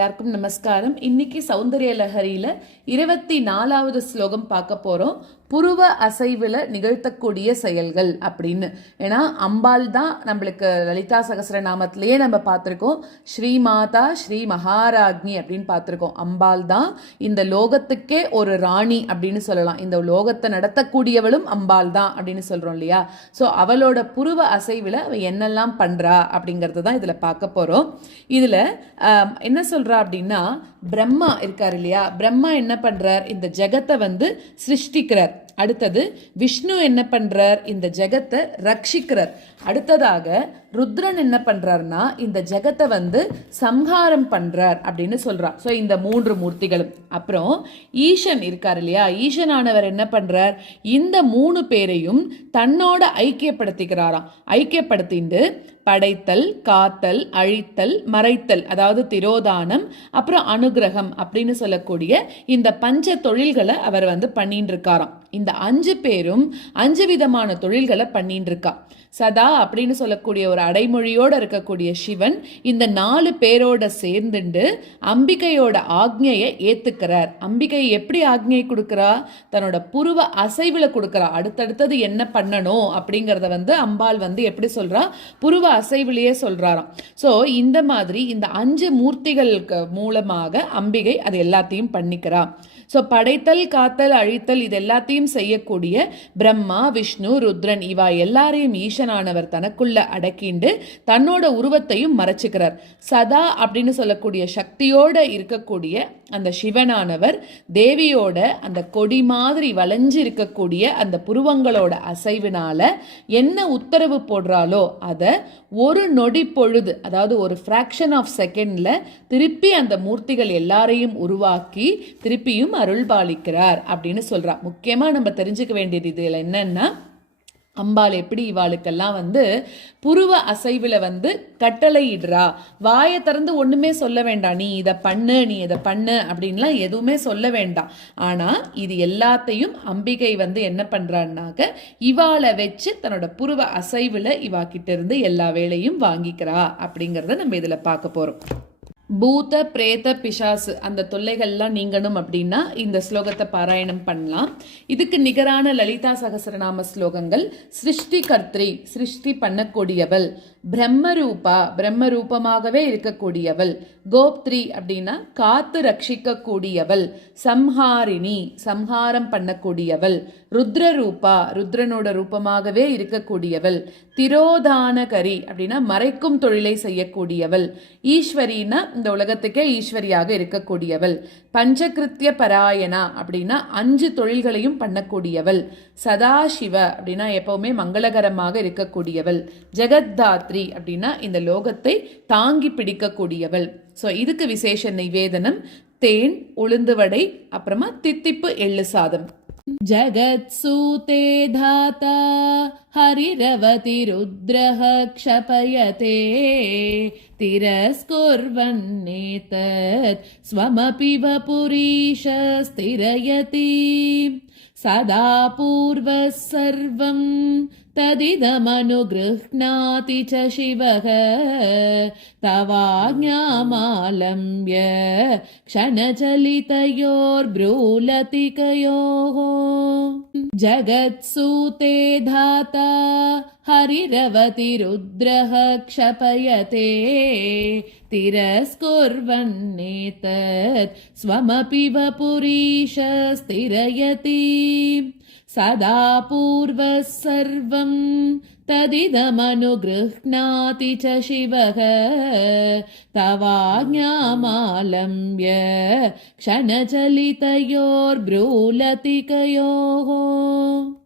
எல்லாருக்கும் நமஸ்காரம். இன்னைக்கு சௌந்தர்ய லஹரியில இருபத்தி நாலாவது ஸ்லோகம் பார்க்க போறோம். புருவ அசைவில் நிகழ்த்தக்கூடிய செயல்கள் அப்படின்னு. ஏன்னா அம்பாள் தான் நம்மளுக்கு லலிதா சகஸ்ரநாமத்திலேயே நம்ம பார்த்துருக்கோம். ஸ்ரீ மாதா ஸ்ரீ மகாராஜ்னி அப்படின்னு பார்த்துருக்கோம். அம்பாள் தான் இந்த லோகத்துக்கே ஒரு ராணி அப்படின்னு சொல்லலாம். இந்த லோகத்தை நடத்தக்கூடியவளும் அம்பாள் தான் அப்படின்னு சொல்கிறோம் இல்லையா? ஸோ அவளோட புருவ அசைவில் அவள் என்னெல்லாம் பண்ணுறா அப்படிங்கிறது தான் இதில் பார்க்க போகிறோம் இதில் என்ன சொல்கிறா அப்படின்னா பிரம்மா இருக்கார் இல்லையா? பிரம்மா என்ன பண்ணுறார் இந்த ஜெகத்தை வந்து சிருஷ்டிக்கிறார். அடுத்தது விஷ்ணு என்ன பண்றார்? இந்த ஜெகத்தை ரட்சிக்கிறார் அடுத்ததாக ருத்ரன் என்ன பண்றாருன்னா இந்த ஜெகத்தை வந்து சம்ஹாரம் பண்றார் அப்படின்னு சொல்றா ஸோ இந்த மூன்று மூர்த்திகளும். அப்புறம் ஈசன் இருக்கார் இல்லையா? ஈசனானவர் என்ன பண்றார்? இந்த மூணு பேரையும் தன்னோட ஐக்கியப்படுத்திக்கிறாராம். ஐக்கியப்படுத்திட்டு படைத்தல் காத்தல் அழித்தல் மறைத்தல் அதாவது திரோதானம் அப்புறம் அனுகிரகம் அப்படின்னு சொல்லக்கூடிய இந்த பஞ்ச தொழில்களை அவர் வந்து பண்ணிட்டு இருக்காராம் இந்த அஞ்சு பேரும் அஞ்சு விதமான தொழில்களை பண்ணிட்டு இருக்கா சதா அப்படின்னு சொல்லக்கூடிய ஒரு அடைமொழியோட இருக்கக்கூடிய சிவன் இந்த நாலு பேரோட சேர்ந்துண்டு அம்பிகையோட ஆக்ஞையை ஏத்துக்கிறார். அம்பிகை எப்படி ஆக்ஞை கொடுக்கறா? தன்னோட புருவ அசைவுல கொடுக்கறா. அடுத்தடுத்தது என்ன பண்ணணும் அப்படிங்கறத வந்து அம்பாள் வந்து எப்படி சொல்றா? புருவ அசைவிலேயே சொல்கிறாராம் ஸோ இந்த மாதிரி இந்த அஞ்சு மூர்த்திகளுக்கு மூலமாக அம்பிகை அது எல்லாத்தையும் பண்ணிக்கிறா ஸோ படைத்தல் காத்தல் அழித்தல் இது எல்லாத்தையும் செய்யக்கூடிய பிரம்மா விஷ்ணு ருத்ரன் இவா எல்லாரையும் ஈசனானவர் தனக்குள்ள அடக்கிண்டு தன்னோட உருவத்தையும் மறைச்சுக்கிறார். சதா அப்படின்னு சொல்லக்கூடிய சக்தியோட இருக்கக்கூடிய அந்த சிவனானவர் தேவியோட அந்த கொடி மாதிரி வளைஞ்சு இருக்கக்கூடிய அந்த புருவங்களோட அசைவினால என்ன உத்தரவு போடுறாலோ அதை ஒரு நொடி பொழுது அதாவது ஒரு ஃப்ராக்ஷன் ஆஃப் செகண்ட்ல திருப்பி அந்த மூர்த்திகள் எல்லாரையும் உருவாக்கி திருப்பியும் அருள்பாலிக்கிறார் அப்படின்னு சொல்றா. முக்கியமா நம்ம தெரிஞ்சுக்க வேண்டியது இதில் என்னன்னா அம்பாள் எப்படி இவாளுக்கெல்லாம் வந்து புருவ அசைவில் வந்து கட்டளையிடுறா. வாயை திறந்து ஒன்றுமே சொல்ல வேண்டாம். நீ இதை பண்ணு நீ இதை பண்ணு அப்படின்லாம் எதுவுமே சொல்ல வேண்டாம். ஆனால் இது எல்லாத்தையும் அம்பிகை வந்து என்ன பண்ணுறான்னாக்க இவாளை வச்சு தன்னோட புருவ அசைவில் இவா கிட்டேருந்து எல்லா வேலையும் வாங்கிக்கிறா அப்படிங்கிறத நம்ம இதில் பார்க்க போகிறோம் பூத பிரேத பிசாசு அந்த தொல்லைகள்லாம் நீங்கணும் அப்படின்னா இந்த ஸ்லோகத்தை பாராயணம் பண்ணலாம். இதுக்கு நிகரான லலிதா சகசரநாம ஸ்லோகங்கள் சிருஷ்டி கர்த்ரி சிருஷ்டி பண்ணக்கூடியவள் பிரம்மரூபா பிரம்மரூபமாகவே இருக்கக்கூடியவள் கோப்த்ரி அப்படின்னா காத்து ரட்சிக்கக்கூடியவள் சம்ஹாரிணி சம்ஹாரம் பண்ணக்கூடியவள் ருத்ரரூபா ருத்ரனோட ரூபமாகவே இருக்கக்கூடியவள் திரோதானகரி அப்படின்னா மறைக்கும் தொழிலை செய்யக்கூடியவள் ஈஸ்வரின்னா இந்த உலகத்துக்கே ஈஸ்வரியாக இருக்கக்கூடியவள். பஞ்சகிருத்திய பராயணா அப்படின்னா அஞ்சு தொழில்களையும் பண்ணக்கூடியவள். சதாசிவ அப்படின்னா எப்பவுமே மங்களகரமாக இருக்கக்கூடியவள். ஜெகத்தாத்ரி அப்படின்னா இந்த லோகத்தை தாங்கி பிடிக்கக்கூடியவள். ஸோ இதுக்கு விசேஷ நிவேதனம் தேன் உளுந்து வடை அப்புறமா தித்திப்பு எள்ளு சாதம். जगत्सूते धाता हरिरवतिरुद्रः क्षपयते। तिरस्कुर्वन्नेतत् स्वमपि वपुरीश स्थिरयति। सदा पूर्वः सर्वं तदिदमनुगृह्णाति च शिवः। तवाज्ञामालम्ब्य क्षणचलितयोर्ब्रूलतिकयोः जगत्सूते धाता हरिरवतिरुद्रः क्षपयते। तिरस्कुर्वन्नेतत् स्वमपि वपुरीश स्थिरयति। सदा पूर्वः सर्वं तदिदमनुगृह्णाति च शिवः। तवाज्ञामालम्ब्य क्षणचलितयोर्ब्रूलतिकयोः